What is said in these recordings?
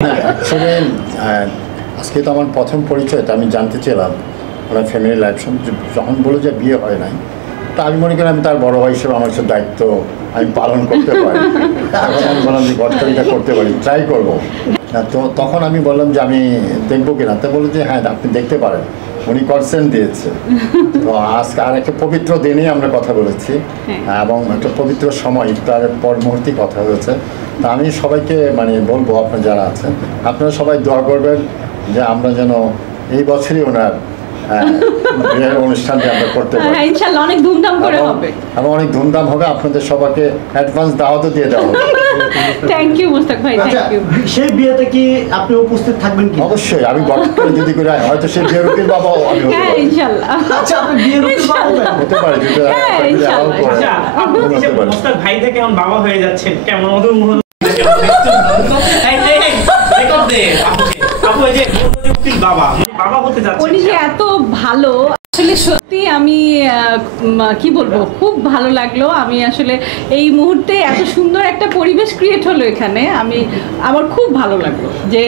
আসলে আজকে তো আমার প্রথম পরিচয়টা আমি জানতে চাইলাম ওনার ফ্যামিলি লাইফ যখন বলে যে বিয়ে হয় নাই, তা আমি মনে করি আমি তার বড় ভাই হিসেবে আমার সাথে দায়িত্ব আমি পালন করতে পারি। তখন আমি বললাম যে গতকালটা করতে পারি, ট্রাই করবো। তো তখন আমি বললাম যে আমি দেখবো কিনা, তো বললো যে হ্যাঁ আপনি দেখতে পারেন, উনি কনসেন্ট দিয়েছে। তো আজকে আর একটা পবিত্র দিনেই আমরা কথা বলেছি এবং একটা পবিত্র সময় তার পর মুহূর্তে কথা হয়েছে। তা আমি সবাইকে বলবো, আপনারা যারা আছেন আপনারা সবাই দোয়া করবেন যে আমরা যেন এই বছরই ওনার বিয়ের অনুষ্ঠানটি আমরা করতে পারি। ইনশাআল্লাহ অনেক ধুমধাম করে হবে এবং অনেক ধুমধাম হবে। আপনাদের সবাইকে অ্যাডভান্স দাওয়াতও দিয়ে দেওয়া হবে। থ্যাংক ইউ মুস্তাক ভাই, থ্যাংক ইউ। সেই বিয়েতে কি আপনি উপস্থিত থাকবেন কি? অবশ্যই আমি গতকাল যদি করে হয়তো সেই বিয়ের উকিল বাবাও আমি হতে হ্যাঁ পারি। ইনশাআল্লাহ। আচ্ছা আপনি বিয়ের উকিল বাবা হবেন? হতে পারে যদি হ্যাঁ, ইনশাআল্লাহ। আচ্ছা আপনি যে মুস্তাক ভাই থেকে এখন বাবা হয়ে যাচ্ছেন, কেমন মধুর মুহূর্ত। আপু এই যে উকিল বাবা হতে যাচ্ছেন, উনি যে এত ভালো, আসলে সত্যি আমি কি বলবো, খুব ভালো লাগলো। আমি আসলে এই মুহূর্তে এত সুন্দর একটা পরিবেশ ক্রিয়েট হলো এখানে, আমার খুব ভালো লাগলো যে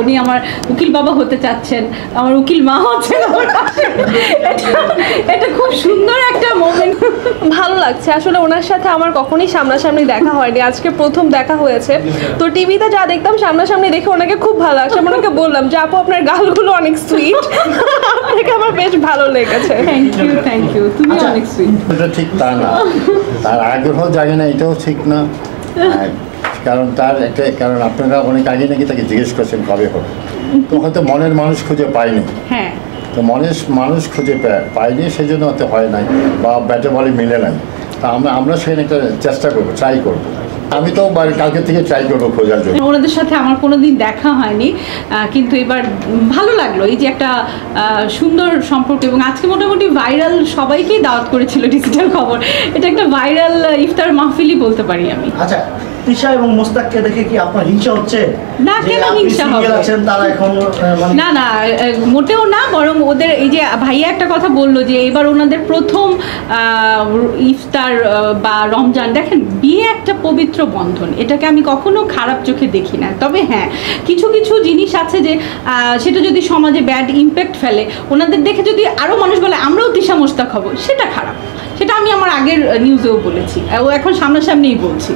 উনি আমার উকিল বাবা হতে চাচ্ছেন, আমার উকিল মা হচ্ছেন। এটা খুব সুন্দর একটা মোমেন্ট। ভালো লাগছে আসলে। ওনার সাথে আমার কখনোই সামনাসামনি দেখা হয়নি, আজকে প্রথম দেখা হয়েছে। তো টিভিতে যা দেখতাম সামনাসামনি দেখে ওনাকে খুব ভালো লাগছে। আমি ওনাকে বললাম যে আপু আপনার গালগুলো অনেক সুইট, আপনাকে আমার বেশ ভালো লেগেছে। থ্যাংক ইউ, তুমি অনেক সুইট। এটা ঠিক তা না, তার আগ্রহ জাগে না, এটাও ঠিক না। কারণ কারণ আপনারা অনেক আগে নাকি তাকে জিজ্ঞেস করছেন কবে হবে, তো হয়তো মনের মানুষ খুঁজে পায়নি। হ্যাঁ, তো মনের মানুষ খুঁজে পাইনি, সেই জন্য হয়তো হয় নাই বা ব্যাটে বলে মিলে নাই। তা আমরা সেখানে একটা চেষ্টা করবো, ট্রাই করবো। আমি তো কালকে থেকে ট্রাই করবো খোঁজার জন্য। ওনাদের সাথে আমার কোনোদিন দেখা হয়নি, কিন্তু এবার ভালো লাগলো এই যে একটা সুন্দর সম্পর্ক। এবং আজকে মোটামুটি ভাইরাল, সবাইকেই দাওয়াত করেছিল ডিজিটাল খবর। এটা একটা ভাইরাল ইফতার মাহফিলই বলতে পারি আমি। আচ্ছা তৃষা এবং মোস্তাককে দেখে কি আপনার হিংসা হচ্ছে? না, কেন হিংসা হবে? তারা এখন না না, মোটেও না। বরং ওদের এই যে ভাইয়া একটা কথা বললো যে এবার ওনাদের প্রথম ইফতার বা রমজান, দেখেন বিয়ে একটা পবিত্র বন্ধন, এটাকে আমি কখনো খারাপ চোখে দেখি না। তবে হ্যাঁ, কিছু কিছু জিনিস আছে যে সেটা যদি সমাজে ব্যাড ইম্প্যাক্ট ফেলে, ওনাদের দেখে যদি আরও মানুষ বলে আমরাও তৃষা মোস্তাক হব, সেটা খারাপ। সেটা আমি আমার আগের নিউজেও বলেছি, ও এখন সামনাসামনিই বলছি।